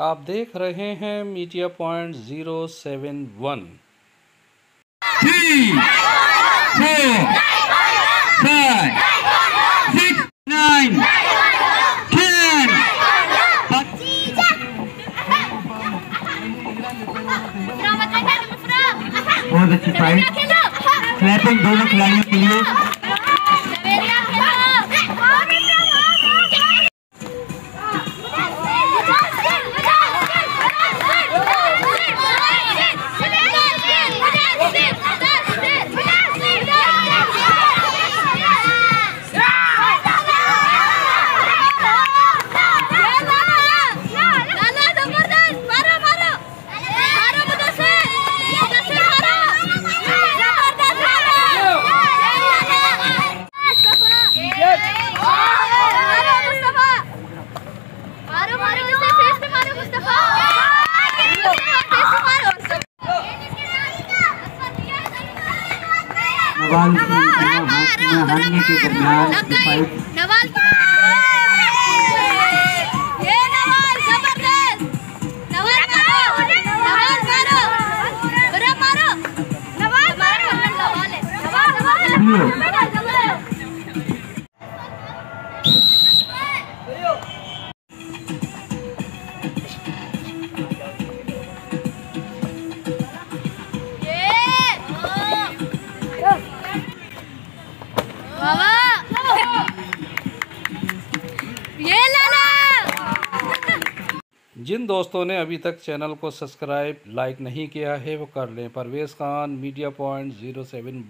आप देख रहे हैं मीडिया पॉइंट 071। 3, 4, 5, 6, 9, 10। बहुत अच्छी फाइट। क्लैपिंग दोनों खिलाड़ियों के लिए। हारने के दरमियान फाइट जिन दोस्तों ने अभी तक चैनल को सब्सक्राइब लाइक नहीं किया है वो कर लें। Parvez Khan, media point 071।